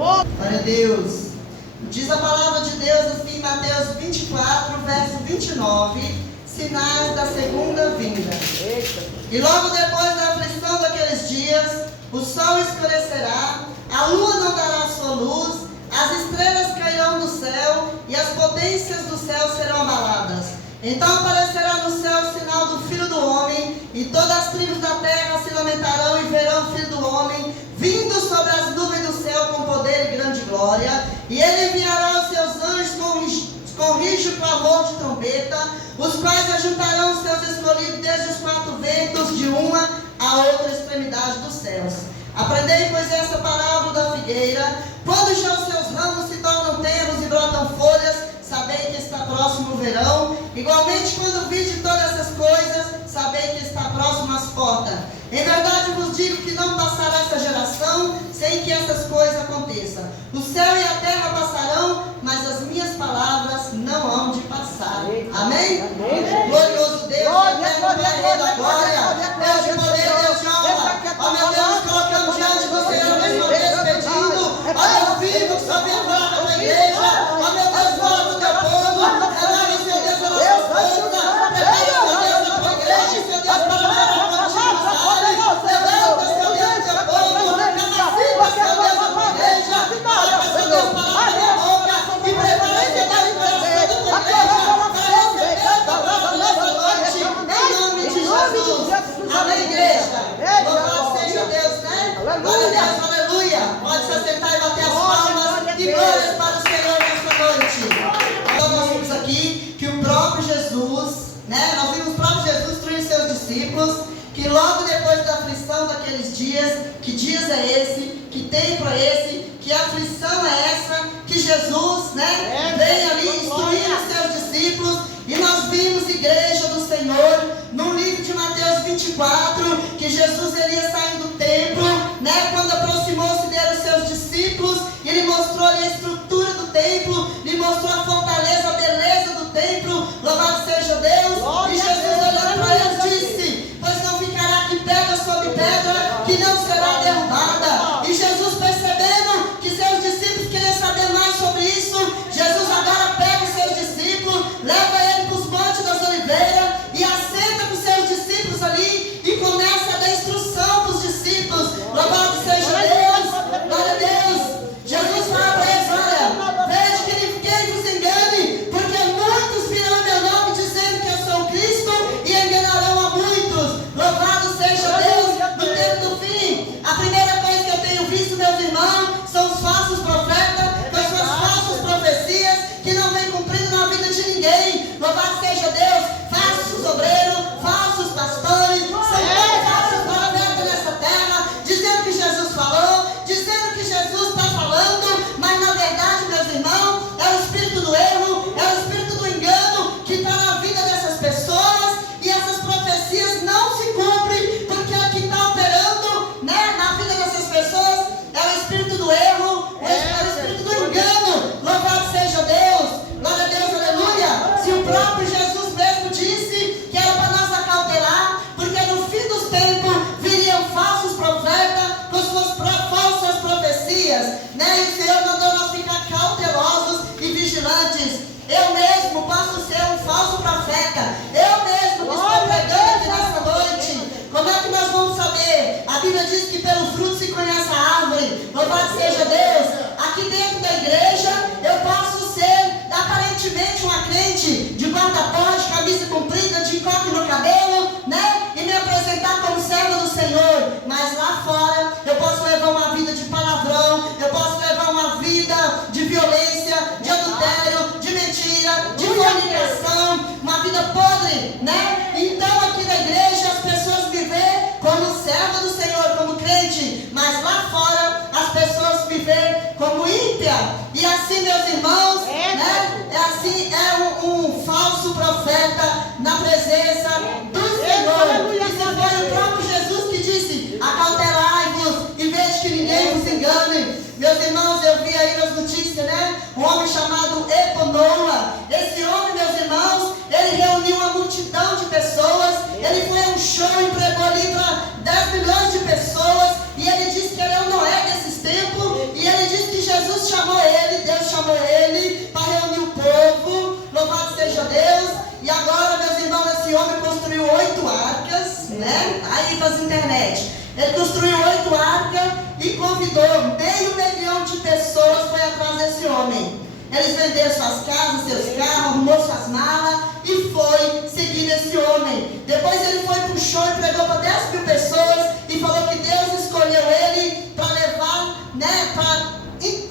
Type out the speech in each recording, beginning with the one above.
Glória a Deus. Diz a palavra de Deus assim em Mateus 24, verso 29, sinais da segunda vinda. E logo depois da aflição daqueles dias, o sol escurecerá, a lua não dará sua luz, as estrelas cairão do céu e as potências do céu serão abaladas. Então aparecerá no céu o sinal do Filho do Homem, e todas as tribos da terra se lamentarão e verão o Filho do Homem vindo sobre as nuvens do céu com poder e grande glória. E ele enviará os seus anjos com rijo clamor de trombeta, os quais ajuntarão os seus escolhidos desde os quatro ventos, de uma a outra extremidade dos céus. Aprendei, pois, essa parábola da figueira: quando já os seus ramos se tornam tenros e brotam folhas, sabei que está próximo o verão. Igualmente, quando vide todas essas coisas, sabei que está próximo às portas. Em verdade vos digo que não passará essa geração sem que essas coisas aconteçam. O céu e a terra passarão, mas as minhas palavras não hão de passar. Amém? Glorioso Deus, eterno Rei da glória, Deus de poder, Deus de honra. Ó meu Deus, colocamos diante do Senhor mais uma vez pedindo: ó Deus vivo, que só vem falar com a igreja. Ó meu Deus, fala com o teu povo. Renove, Senhor Deus, a nossa força. Prepara, Senhor Deus, a tua igreja, Senhor Deus, para dar a continuidade. Levanta, Senhor Deus, o teu povo. Capacita, Senhor Deus, a tua igreja. Coloca, Senhor Deus, palavra na boca. E prepara, Senhor Deus, o coração da tua igreja para receber a tua palavra nessa noite. Em nome de Jesus. Amém, igreja. Louvado seja Deus, né? Glória a Deus, aleluia. Pode se assentar e bater as palmas e glórias para o Senhor nessa noite. Então nós vimos aqui que o próprio Jesus, né? Nós vimos o próprio Jesus instruir seus discípulos que logo depois da aflição daqueles dias, que dias é esse, que tempo é esse, que aflição é essa, que Jesus, né, vem ali instruir os seus discípulos. E nós vimos, igreja do Senhor, no livro de Mateus 24, que Jesus ele ia sair do templo, né, quando aproximou-se dele os seus discípulos, ele mostrou ali a estrutura do templo, lhe mostrou a fortaleza, a beleza do templo. Louvado seja Deus. E Jesus olhando para eles disse: pois não ficará aqui pedra sobre pedra que não será derrubada. E Jesus, percebendo que seus discípulos queriam saber mais sobre isso, Jesus agora pega os seus discípulos, leva ele para os montes das oliveiras e assenta com seus discípulos ali e começa a dar instrução para os discípulos. Louvado seja Deus. Glória a Deus. Jesus fala para eles: olha, vede que ninguém vos engane, porque muitos virão em meu nome dizendo que eu sou o Cristo e enganarão a muitos. Louvado seja Deus. No tempo do fim, a primeira coisa que eu tenho visto, meus irmãos, são os falsos profetas com as suas falsas profecias que não vêm cumprindo na vida de ninguém. Louvado seja Deus. Falsos obreiros, falsos pastores, são todos falsos profetas nessa terra, dizendo que Jesus falou, dizendo que Jesus está falando, mas na verdade, meus irmãos, é o espírito do erro, é o espírito do engano que está na vida dessas pessoas, e essas profecias não se cumprem, porque o que está operando, né, na vida dessas pessoas é o espírito do erro, é o espírito do engano. Louvado seja Deus. Glória a Deus, aleluia. Se o próprio Jesus mesmo disse que era para nós acautelar, porque no fim dos tempos viriam falsos profetas com suas falsas profecias, né? E o Senhor mandou nós ficar cautelosos e vigilantes. Eu mesmo posso ser um falso profeta. Eu mesmo que estou pregando aqui nessa noite. Como é que nós vamos saber? A Bíblia diz que pelo fruto se conhece a árvore. Louvado seja Deus. Aqui dentro da igreja eu posso ser aparentemente uma crente de guarda-pó, de camisa comprida, de coque no cabelo, né? E me apresentar como servo do Senhor. Mas lá fora eu posso levar uma vida de palavrão, eu posso levar uma vida de violência, de adultério, de mentira, de fornicação, uma vida podre, né? Então aqui na igreja as pessoas me veem como servo do Senhor, como crente, mas lá fora as pessoas me veem como ímpia. E assim, meus irmãos, né? Assim é um falso profeta na presença do Senhor. E se foi o próprio Jesus que disse: acautelai-vos e veja que ninguém vos engane. Meus irmãos, eu vi aí nas notícias, né? Um homem chamado Eponoa. Esse homem, meus irmãos, ele reuniu uma multidão de pessoas. Ele foi a um show, empregou ali para 10 milhões de pessoas. E ele disse que ele é o Noé desses tempos. E ele disse que Jesus né? Aí para as internet. Ele construiu 8 arcas e convidou 500 mil de pessoas foi atrás desse homem. Eles venderam suas casas, seus carros, arrumou suas malas e foi seguir esse homem. Depois ele foi para o show e pregou para 10 mil pessoas e falou que Deus escolheu ele para levar, né, para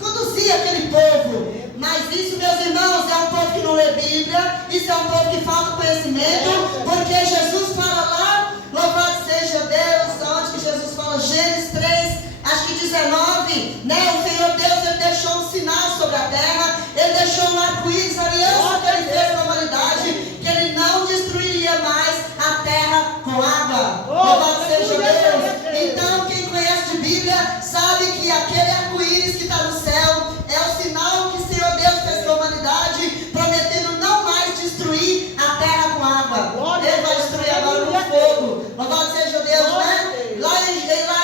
conduzir aquele povo. Mas isso, meus irmãos, é um povo que não lê Bíblia, isso é um povo que falta conhecimento, porque Jesus fala lá, louvado seja Deus, onde que Jesus fala, Gênesis 3, acho que 19, né? O Senhor Deus, ele deixou um sinal sobre a terra, ele deixou um arco-íris, a aliança que ele fez com a humanidade, que ele não destruiria mais a terra com água. Louvado seja Deus. Então, quem conhece de Bíblia, sabe que aquele arco-íris que está no céu é o sinal que o Senhor Deus fez com a humanidade, prometendo não mais destruir a terra com água. Ele vai destruir agora com fogo. Louvado seja Deus, né? Lá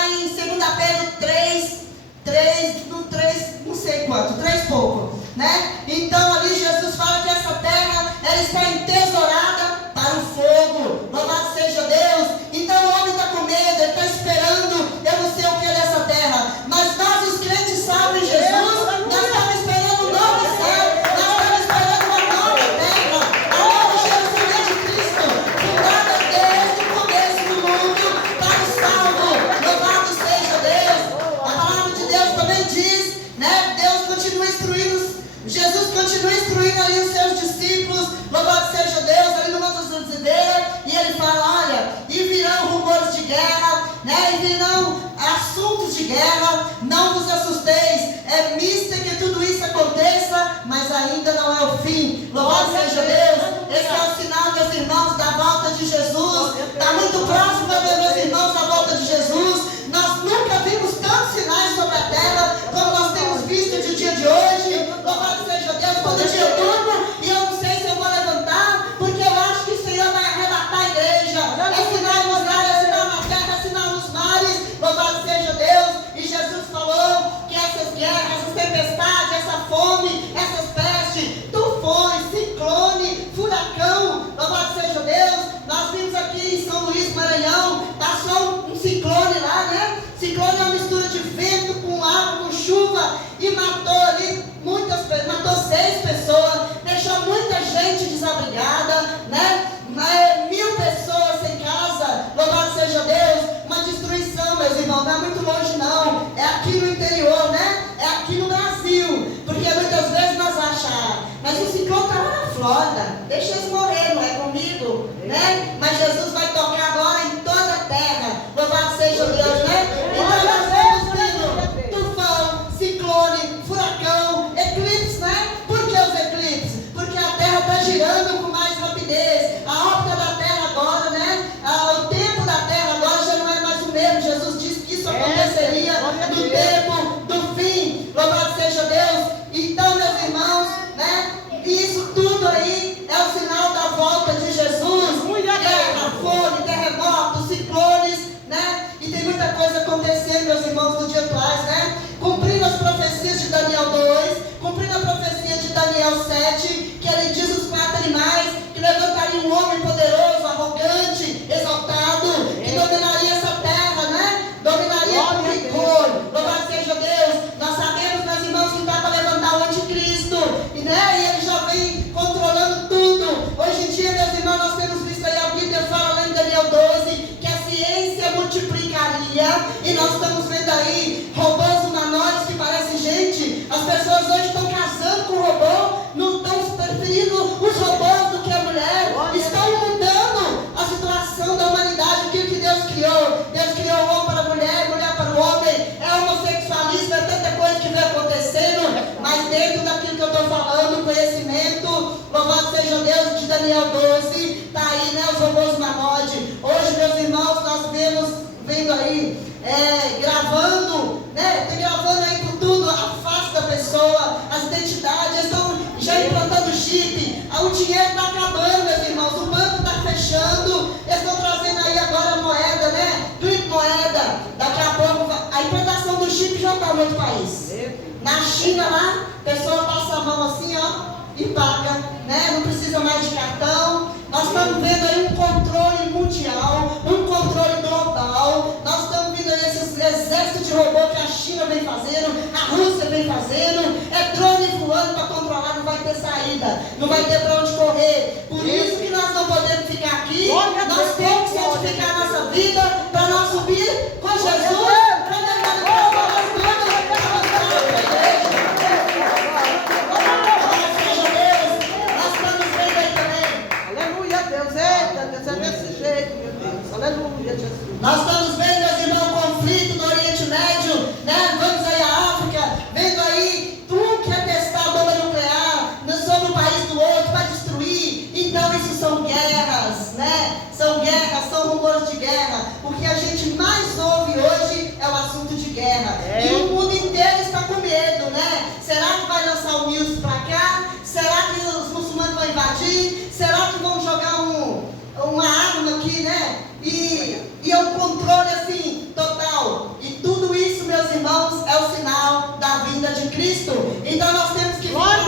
em 2 Pedro 3, não sei quanto, 3 pouco, né? Então ali Jesus fala que essa terra, ela está entesourada para o fogo. Louvado seja Deus. Então o homem está com medo, ele está esperando, eu não sei o que é dessa terra, mas nós os crentes sabem Jesus, nós estamos esperando um novo céu, nós estamos esperando uma nova terra, a nova Jerusalém de Cristo, fundada desde o começo do mundo para o salvo. Louvado seja Deus. A palavra de Deus também diz, né? Deus continua instruindo, Jesus continua instruindo ali os seus discípulos, louvado seja Deus, ali no Monte das Oliveiras, e ele fala, olha, e virão rumores de guerra, né? E virão assuntos de guerra, não vos assusteis, é mister que tudo isso aconteça, mas ainda não é o fim. Louvado seja Deus. Esse é o sinal, meus irmãos, da volta de Jesus. Está muito próximo, meus irmãos, da volta de Jesus. Nós nunca vimos tantos sinais sobre a terra como nós temos visto de dia de hoje. Louvado seja Deus, todo dia turno, e eu não sei se eu vou levantar, porque eu acho que o Senhor vai arrebatar a igreja. É sinal nos ares, é sinal na terra, é sinal nos mares. Louvado seja Deus. E Jesus falou que essas guerras, essas tempestades, essa fome, essas pestes, tufões, ciclone, furacão, louvado seja Deus. Nós vimos aqui em São Luís, Maranhão, passou um ciclone lá, né? Ciclone é uma mistura de vento com água, com chuva, e matou ali matou 6 pessoas, deixou muita gente desabrigada, né? 1000 pessoas sem casa, louvado seja Deus. Uma destruição, meus irmãos, não é muito longe não, é aqui no interior, né? É aqui no Brasil, porque muitas vezes nós achamos, mas o ciclone está lá na Flórida, deixa eles morrer, não é comigo, né? Mas Jesus vai tocar agora em toda a terra, louvado seja Deus, né? Então nós vemos vindo tufão, ciclone, furacão, eclipse, né? Por que os eclipses? Porque a terra está girando com mais rapidez, a órbita da terra agora, né? O tempo da terra agora já não é mais o mesmo. Jesus disse que isso aconteceria no tempo do fim, louvado seja Deus. Então, meus irmãos, né? Isso tudo aí é o sinal da volta de Jesus. Guerra, fome, terremotos, ciclones, né? E tem muita coisa acontecendo, meus irmãos, nos dias atuais, né? Cumprindo as profecias de Daniel 2, cumprindo a profecia de Daniel 7, que ele diz os 4 animais, que levantaria um homem poderoso, arrogante, exaltado, que dominaria essa terra, né? Dominaria com rigor. Louvado seja Deus. Nós sabemos, meus irmãos, que está para levantar o anticristo, né? E ele já vem controlando tudo. Hoje em dia, meus irmãos, nós temos visto aí, a Bíblia fala lá em Daniel 12, que a ciência multiplicaria, e nós estamos vendo aí robôs humanoides que parecem gente. As pessoas hoje estão casando com robô, não estão preferindo os robôs do que a mulher, estão mudando a situação da humanidade, aquilo que Deus criou. Deus criou o homem para a mulher, mulher para o homem, é homossexualismo, é tanta coisa que vem acontecendo, mas dentro daquilo que eu estou falando, conhecimento, louvado seja Deus, de Daniel 12, está aí, né, os robôs humanoides. Hoje, meus irmãos, nós vendo aí, gravando, né, tem gravando aí por tudo, a face da pessoa, as identidades, estão já implantando chip, o dinheiro está acabando, meus irmãos, o banco está fechando, eles estão trazendo aí agora a moeda, né, criptomoeda, daqui a pouco, a implantação do chip já está no outro país. Na China lá, a pessoa passa a mão assim, ó, e paga, né, não precisa mais de cartão. Nós estamos vendo aí um controle mundial, um controle nós estamos vendo aí esse exército de robô que a China vem fazendo, a Rússia vem fazendo, é drone voando para controlar, não vai ter saída, não vai ter para onde correr. Por isso que nós não podemos ficar aqui, nós temos que santificar a nossa vida para nós subir com Jesus. Aleluia, Jesus. Nós estamos vendo, meus irmãos, conflito no Oriente Médio, né? Vamos aí à África, vendo aí um quer testar a bomba nuclear sobre o país do outro para destruir. Então isso são guerras, né? São guerras, são rumores de guerra. O que a gente mais ouve hoje é o assunto de guerra. E o mundo inteiro está com medo, né? Será que vai lançar o news para cá? Será que os muçulmanos vão invadir? Será que vão jogar uma arma aqui, né? E é um controle assim, total. E tudo isso, meus irmãos, é o sinal da vinda de Cristo. Então nós temos que ficar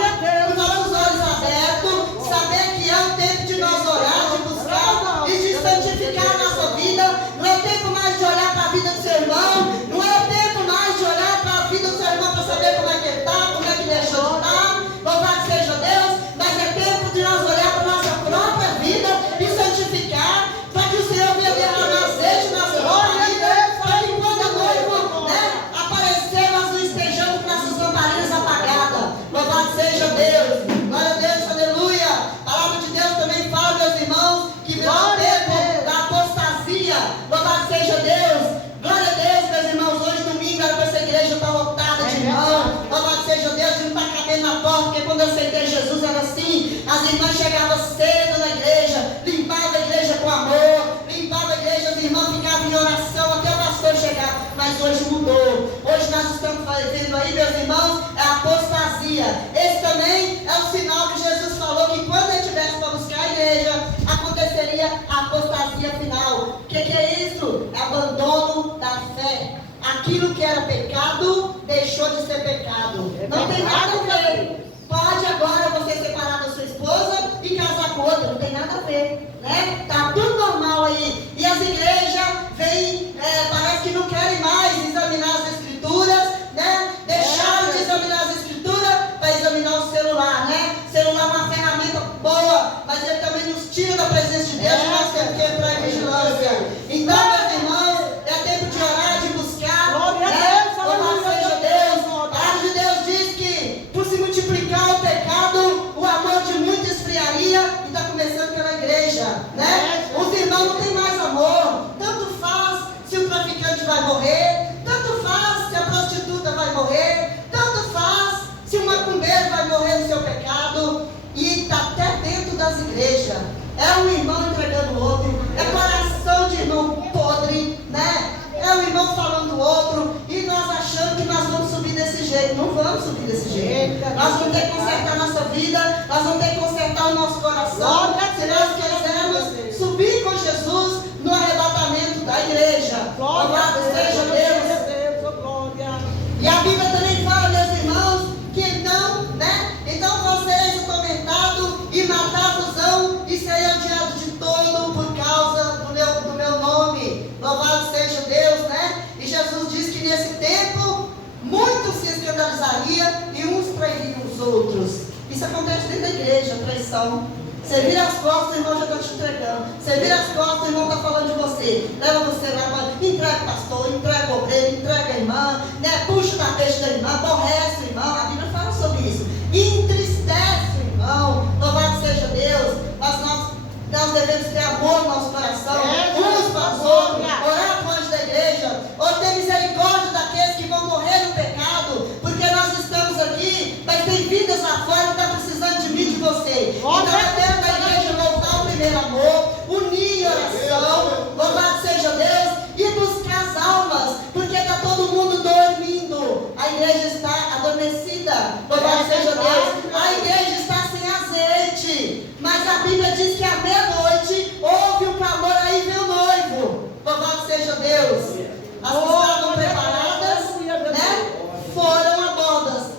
com nossos olhos abertos, saber que é o tempo de nós orar, de buscar e de santificar a nossa vida. Não é o tempo mais de olhar para a vida do seu irmão, não é o tempo mais de olhar para a vida do seu irmão para saber como é que ele está, como é que ele deixou de estar. Louvado seja Deus, mas é tempo de nós olhar para a nossa própria vida e santificar, para que o Senhor venha derramar azeite na nossa vida, para que quando a noiva, né, aparecer, nós não estejamos com nossas lamparinas apagadas. Louvado seja Deus, glória a Deus, aleluia. A palavra de Deus também fala, meus irmãos, que virá o tempo da apostasia. Louvado seja Deus, glória a Deus, meus irmãos. Hoje domingo era para essa igreja estar lotada de irmãos. Louvado seja Deus, e não está cabendo na porta, porque quando eu aceitei Jesus era assim. As irmãs chegavam cedo na igreja, limpavam a igreja com amor, limpava a igreja, as irmãs ficavam em oração até o pastor chegar. Mas hoje mudou. Hoje nós estamos vendo aí, meus irmãos, é a apostasia. Esse também é o sinal que Jesus falou que quando ele tivesse para buscar a igreja, aconteceria a apostasia final. O que é isso? É abandono da fé. Aquilo que era pecado deixou de ser pecado. Não tem nada a ver. Pode agora você separar da sua esposa e casar com outra, não tem nada a ver, né? Tá tudo normal aí. E as igrejas vêm, parece que não querem mais examinar as escrituras, né? Deixaram de examinar as escrituras para examinar o celular, né? Celular é uma ferramenta boa, mas ele também nos tira da presença de Deus e nós temos que entrar em vigilância. Então, meus irmãos, é tempo de orar, de buscar, né? Louvado seja Deus. A palavra de Deus diz que por se multiplicar o pecado, o amor de muitos esfriaria, e está começando pela igreja, né? Os irmãos não têm mais amor. Tanto faz se o traficante vai morrer, tanto faz se a prostituta vai morrer, tanto faz se o macumbeiro vai morrer no seu pecado, e está até dentro das igrejas. É um irmão entregando o outro, é coração de irmão podre, né? É um irmão falando do outro, e nós achando que nós vamos subir desse jeito. Não vamos subir desse jeito. Nós vamos ter que consertar a nossa vida, nós vamos ter que consertar o nosso coração. Se nós quisermos subir com Jesus no arrebatamento da igreja. Louvado seja Deus. E a Bíblia também fala, meus irmãos, que então, né? Então vocês atormentados e matados-ão e serão odiados de todo por causa do meu nome. Louvado seja Deus, né? E Jesus diz que nesse tempo muitos se escandalizariam e uns trairiam os outros. Isso acontece dentro da igreja, traição. Você vira as costas, o irmão já está te entregando. Você vira as costas, o irmão está falando de você. Leva você lá, entrega o pastor, entrega o obreiro, entrega a irmã, né? Puxa o tapete da irmã, aborrece o irmão. A Bíblia fala sobre isso. E entristece o irmão. Louvado seja Deus. Mas nós devemos ter amor no nosso coração. Uns para os outros. Orar com o anjo da igreja. Ou ter misericórdia daqueles que vão morrer no pecado. Porque nós estamos aqui, mas tem vidas lá fora que estão precisando de mim e de você. Então é tempo da igreja voltar ao primeiro amor, unir em oração, louvado seja Deus, e buscar as almas, porque está todo mundo dormindo. A igreja está adormecida, louvado seja Deus. A igreja está sem azeite, mas a Bíblia diz que à meia-noite houve um clamor, aí veio o noivo. Louvado seja Deus. As que estavam preparadas, né, foram abordas.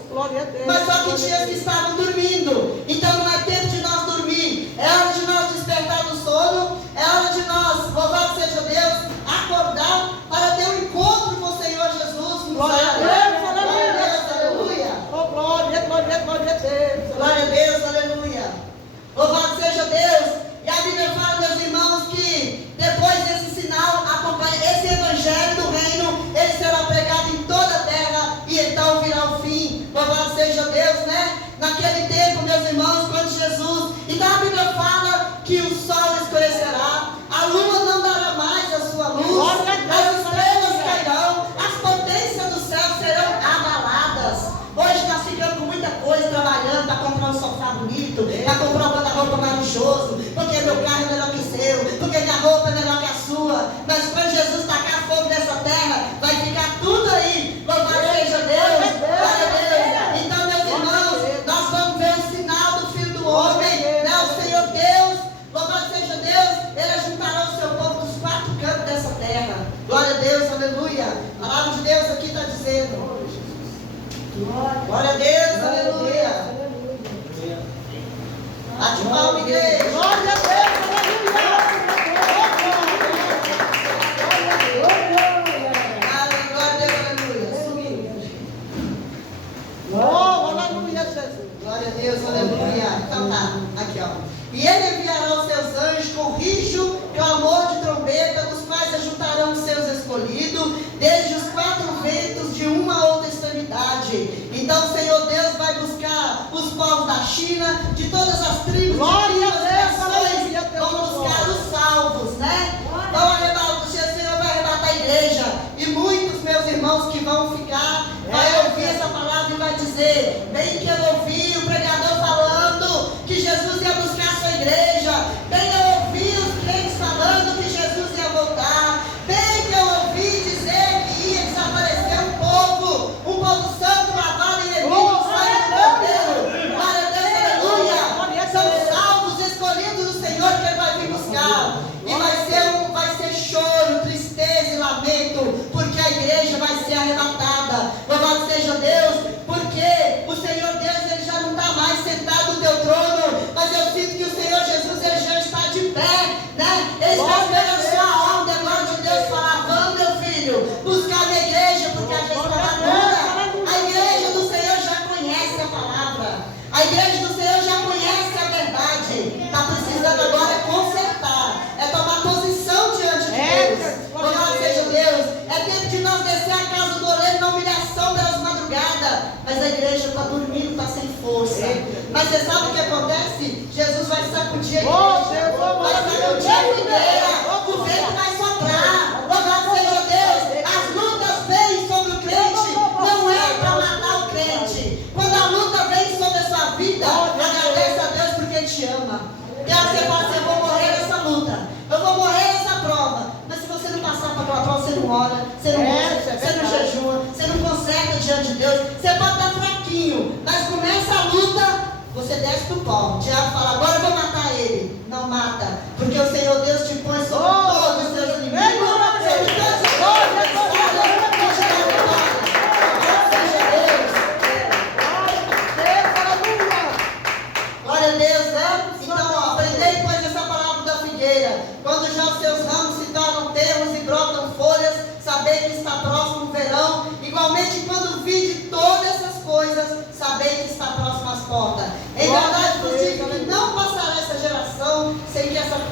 Mas só que tinha que estavam dormindo. Então não é tempo de nós dormir. É hora de nós despertar do sono. É hora de nós, louvado seja Deus, acordar para palavra de Deus aqui está dizendo. Glória a Deus, aleluia. Bate palma, igreja. Glória a Deus, aleluia. Glória a Deus, aleluia. Então tá, aqui ó. E ele enviará os seus anjos com rijo, clamor de trombeta, os quais ajuntarão os seus escolhidos, desde os quatro ventos de uma a outra extremidade. Então o Senhor Deus vai buscar os povos da China, de todas as tribos, de todas as nações, vão buscar os salvos, né? Então o Senhor vai arrebatar a igreja, e muitos meus irmãos que vão ficar, vai ouvir essa palavra e vai dizer, bem que eu ouvi o pregador falando que Jesus ia buscar a sua igreja, bem eu ouvi os crentes falando que Jesus ia voltar, bem que eu ouvi dizer que ia desaparecer um povo santo, lavado e remido no sangue do Cordeiro. Glória a Deus, aleluia. São salvos, escolhidos do Senhor que Ele vai vir buscar. E vai ser choro, tristeza e lamento, porque a igreja vai ser arrebatada. Louvado seja Deus, porque o Senhor Deus, Ele já não está mais sentado no teu trono, mas eu sinto que o Senhor Jesus, Ele já está de pé, né? Ele está esperando a sua ordem, a glória de Deus, falar, vamos meu filho, buscar a minha igreja, porque a gente está madura. A igreja do Senhor já conhece a palavra, a igreja do Senhor já conhece a verdade, está precisando agora consertar, é tomar posição diante de Deus. Louvado seja Deus. É tempo de nós descer a casa do oleiro na humilhação pelas madrugadas, mas a igreja está dormindo, está sem força. Mas você sabe o que acontece? Jesus vai sacudir a igreja, vai sacudir a figueira, o vento vai soprar. Louvado seja Deus. As lutas vêm sobre o crente, não é para matar o crente. Quando a luta vem sobre a sua vida, agradeça a Deus porque Ele te ama. E aí você fala assim, eu vou morrer nessa luta, eu vou morrer nessa prova. Mas se você não passar para aquela prova, você não ora, você não busca, você não jejua, você não conserta diante de Deus. Você pode estar fraquinho, mas começa a luta, você desce do pau. O diabo fala, agora eu vou matar ele. Não mata, porque o Senhor Deus te põe sobre todos os seus inimigos, sobre todos os seus adversários. Glória a Deus, né? Então, ó, aprendei, pois, essa palavra da figueira. Quando já os seus ramos se tornam termos e brotam folhas, sabei que está próximo o verão. Igualmente, quando vide todas essas coisas, sabei que está próximo às portas. Em verdade vos digo que não passará essa geração sem que essas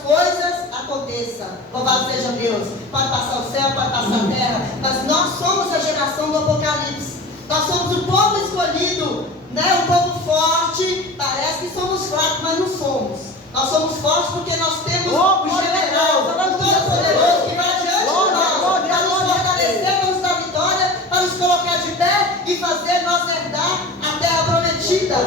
coisas aconteçam. Louvado seja Deus. Pode passar o céu, pode passar a terra, mas nós somos a geração do Apocalipse. Nós somos o povo escolhido, né? Um povo forte. Parece que somos fracos, mas não somos. Nós somos fortes porque nós temos o general, o todo-poderoso que vai diante de nós, para nos fortalecer, para nos dar vitória, para nos colocar de pé e fazer nós herdar a terra prometida. O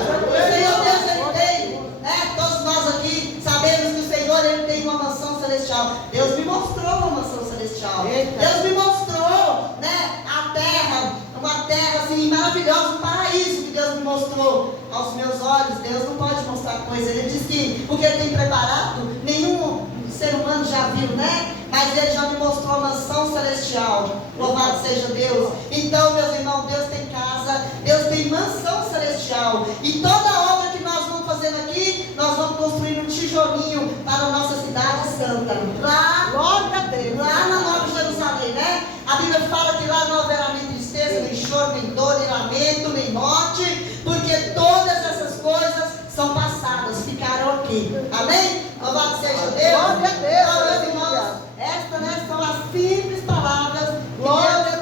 Senhor Deus, Ele tem, né? Todos nós aqui sabemos que o Senhor, Ele tem uma mansão celestial. Deus me mostrou uma mansão celestial. Deus me mostrou, né? A terra, uma terra assim maravilhosa, um paraíso que Deus me mostrou aos meus olhos. Deus não pode mostrar coisa. Ele diz que o que Ele tem preparado, nenhum ser humano já viu, né? Mas Ele já me mostrou a mansão celestial. Louvado seja Deus. Então, meus irmãos, Deus tem casa, Deus tem mansão celestial. E toda a obra que nós vamos fazendo aqui, nós vamos construir um tijolinho para a nossa cidade santa. Lá, glória a Deus, lá na Nova Jerusalém, né? A Bíblia fala que lá não haverá nem tristeza, nem choro, nem dor, nem lamento, nem morte, porque todas essas coisas são passadas, ficaram aqui. Amém? Louvado seja Deus. Glória a Deus. Então, meus irmãos, estas, né, são as simples palavras que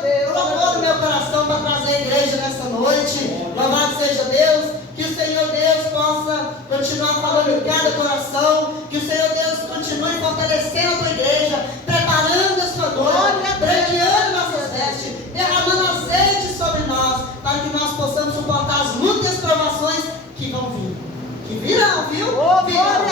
Deus colocou no meu coração para trazer a igreja nessa noite. Louvado seja Deus. Que o Senhor Deus possa continuar falando em cada coração. Que o Senhor Deus continue fortalecendo a tua igreja, preparando a sua glória, branqueando nossas vestes, derramando azeite sobre nós, para que nós possamos suportar as lutas e as provações que vão vir. Que virão, viu? Virão.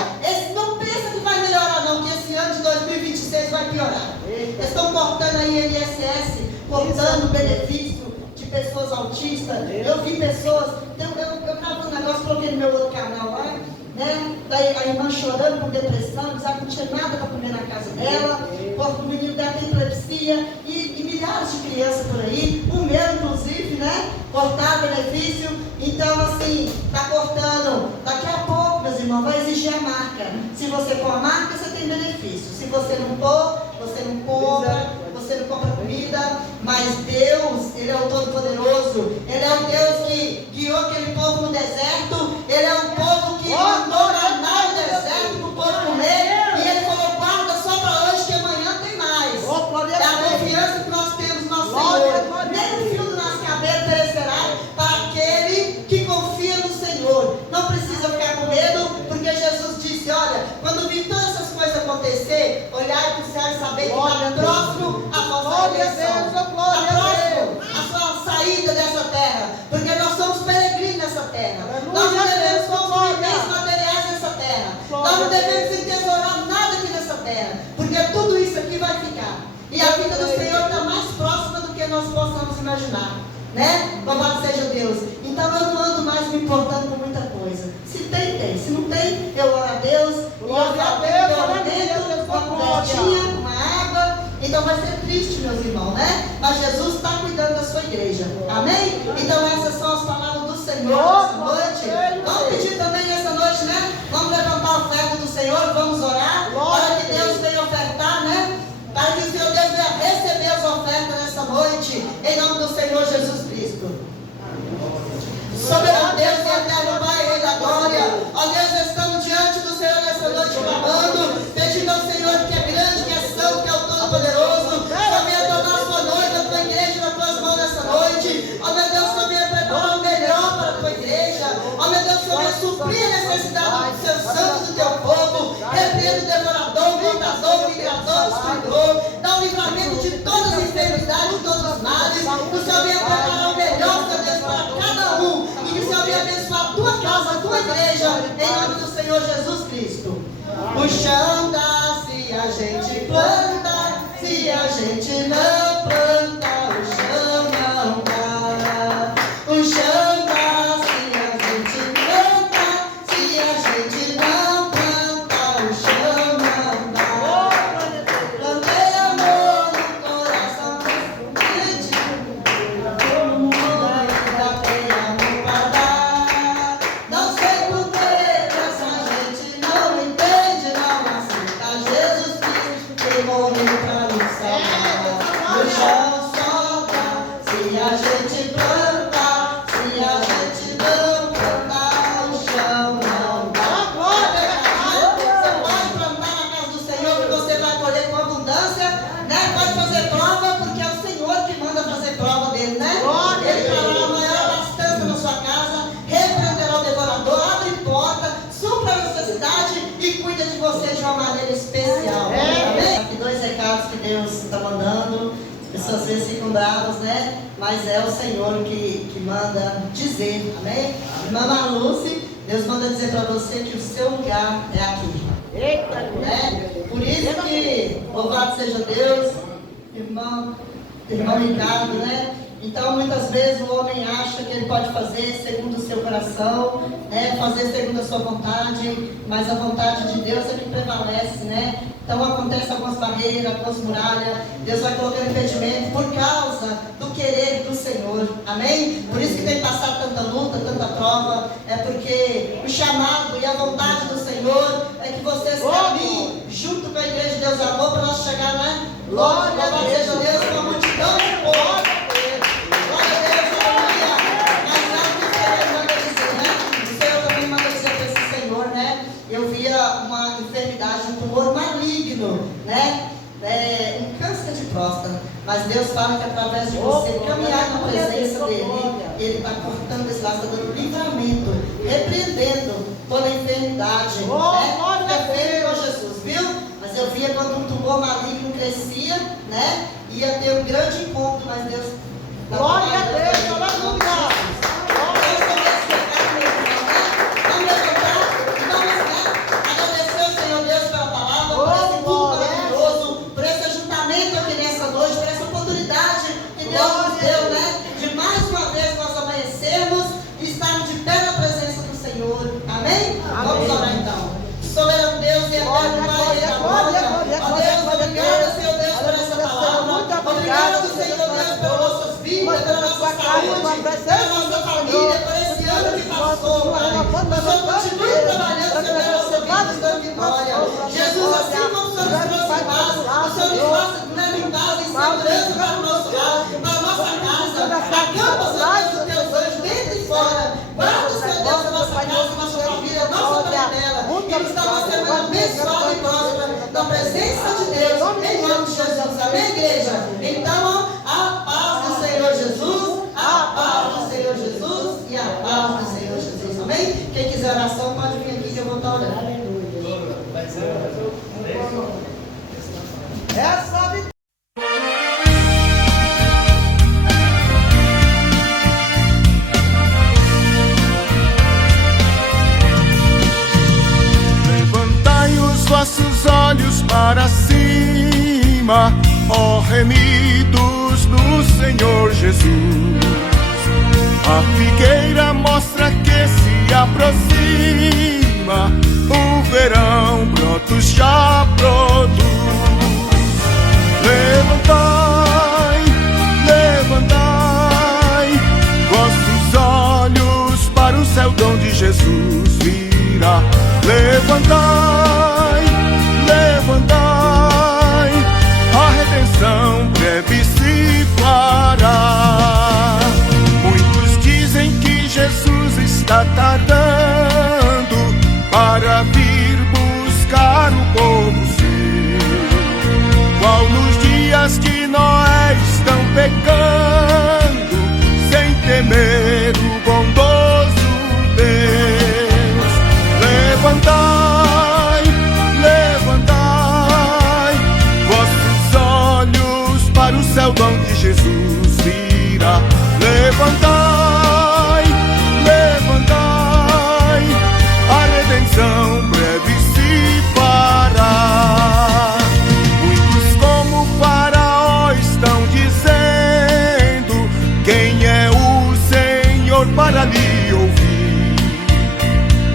Não pensa que vai melhorar não, que esse ano de 2026 vai piorar. Eles estão cortando aí INSS, cortando benefício de pessoas autistas. Eu vi pessoas, eu gravei um negócio, coloquei no meu outro canal lá, né? Daí a irmã chorando com depressão, dizendo que não tinha nada para comer na casa dela, porque o menino dela tem epilepsia, e milhares de crianças por aí, o meu inclusive, né? Cortar benefício. Então, assim, está cortando. Daqui a pouco, meus irmãos, vai exigir a marca. Se você pôr a marca, você tem benefício. Se você não pôr, você não compra, você não compra comida. Mas Deus, Ele é o Todo-Poderoso. Ele é o Deus que guiou aquele povo no deserto. Ele é o povo que mandou maná no deserto para o povo comer. E Ele falou: guarda só para hoje, que amanhã tem mais. É a confiança que nós temos no nosso Senhor. Nem o fio do nosso cabelo perecerá para aquele que confia no Senhor. Não precisa ficar com medo, porque Jesus disse: olha, quando vi todas essas coisas acontecer, olhai para o céu e saber que está próximo a vossa redenção. Está próximo a sua saída dessa terra, porque nós somos peregrinos nessa terra. Nós não devemos construir bens materiais nessa terra. Nós não devemos entesourar nada aqui nessa terra, porque tudo isso aqui vai ficar. E a vida do Senhor está mais próxima do que nós possamos imaginar, né? Louvado seja Deus. Então eu não ando mais me importando com muita coisa. Se tem, tem. Se não tem, eu oro a Deus. E eu alimento, uma comidinha, uma água. Então vai ser triste, meus irmãos, né? Mas Jesus está cuidando da sua igreja. Amém? Então essas são as palavras do Senhor nessa noite. Vamos pedir também nessa noite, né? Vamos levantar a oferta do Senhor, vamos orar para que Deus venha ofertar, né? Para que o Senhor Deus venha receber as ofertas nessa noite, em nome do Senhor Jesus Cristo. Soberano Deus e eterno Pai, Rei da Glória, ó Deus, estamos diante do Senhor nessa noite clamando, pedindo ao Senhor que é grande, que é santo, que é o Todo-Poderoso, só venha tornar a sua noiva, a tua igreja nas tuas mãos nessa noite. Ó meu Deus, só venha preparar o melhor para a tua igreja. Ó meu Deus, só venha suprir a necessidade dos seus santos, do teu povo. Repreenda o devorador, o tentador, o migrador, o destruidor. Dá o livramento de todas as enfermidades, de todos os males. Que o Senhor venha preparar o melhor, meu Deus, para cada um. E que o Senhor venha abençoar a tua casa, a tua igreja, em nome do Senhor Jesus Cristo. O chão dá se a gente planta, se a gente não planta, o chão não dá. O chão dá se a gente planta, se a gente não planta, o chão não dá. Plantei amor no coração gente, todo mundo ainda tem amor para dar. Não sei por que essa gente não entende, não aceita Jesus Cristo que morreu para nos salvar. O chão solta se a gente plantar, se a gente não plantar, o chão não dá. Você pode plantar na casa do Senhor que você vai colher com abundância, né? Pode fazer prova, porque é o Senhor que manda fazer prova dele, né? Ele trará a maior abastança na sua casa, repreenderá o devorador, abre porta, supra a necessidade e cuida de você de uma maneira especial. Amém? Aqui 2 recados que Deus está mandando. As pessoas às vezes ficam bravas, né? Mas é o Senhor que manda dizer, amém? Irmã Marluce, Deus manda dizer para você que o seu lugar é aqui. Eita, Né? Por isso que, louvado seja Deus, irmão Ricardo, né? Então, muitas vezes o homem acha que ele pode fazer segundo o seu coração, né? Fazer segundo a sua vontade, mas a vontade de Deus é que prevalece, né? Então, acontecem algumas barreiras, algumas muralhas, Deus vai colocando impedimento por causa do querer do Senhor, amém? Por isso que tem passado tanta luta, tanta prova, é porque o chamado e a vontade do Senhor é que vocês caminhem junto com a igreja de Deus Amor para nós chegar, né? Louvado seja Deus, com a multidão de povo. Glória a Deus, aleluia. Mas não que o Senhor manda dizer, né? O Senhor também manda dizer para esse Senhor, né? Eu via uma enfermidade, um tumor maligno, né? Um câncer de próstata. Mas Deus fala que através de você caminhar na presença dEle, Ele está cortando esse laço, está dando livramento, repreendendo toda a enfermidade, né? É feio com Jesus, viu? Mas eu via quando um tumor maligno crescia, né? Ia ter um grande encontro, mas Deus... Glória a Deus, aleluia! Vamos levantar e vamos agradecer ao Senhor Deus pela palavra, por esse culto maravilhoso, por esse ajuntamento aqui nessa noite, por essa oportunidade que Deus nos deu, né? De mais uma vez nós amanhecermos e estarmos de pé na presença do Senhor. Amém? Vamos orar. saúde, pela nossa família, por esse ano que passou, Pai. Que o Senhor continue trabalhando sobre a nossa vida, nos dando vitória. Jesus, assim como o Senhor nos trouxe paz, o Senhor nos mostra em paz e segurança para o nosso lar, para a nossa casa. Acampa, Senhor, os teus anjos dentro e fora. Guarda, Senhor Deus, a nossa casa, a nossa família, a nossa parentela. Que nos dá uma semana abençoada e próspera, na presença de Deus, em nome de Jesus. Amém, igreja? Então, a paz do Senhor Jesus, a paz do Senhor Jesus e a paz do Senhor Jesus. Amém? Quem quiser oração, pode vir aqui que eu vou estar orando. Essa vitória. Levantai os vossos olhos para cima, ó remidos no Senhor Jesus. A figueira mostra que se aproxima, o verão brotos já produz. Levantai, levantai vossos olhos para o céu donde Jesus virá. Levantai, levantai, a redenção breve se fará. Muitos dizem que Jesus está tardando para vir buscar o povo seu, qual nos dias que Noé estão pecando, sem temer o bondoso Deus. Levantai, levantai vossos olhos para o céu donde Jesus virá. Levantai, levantai, a redenção breve se fará. Muitos como Faraó estão dizendo: quem é o Senhor para lhe ouvir?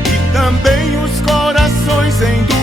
E também os corações endurecidos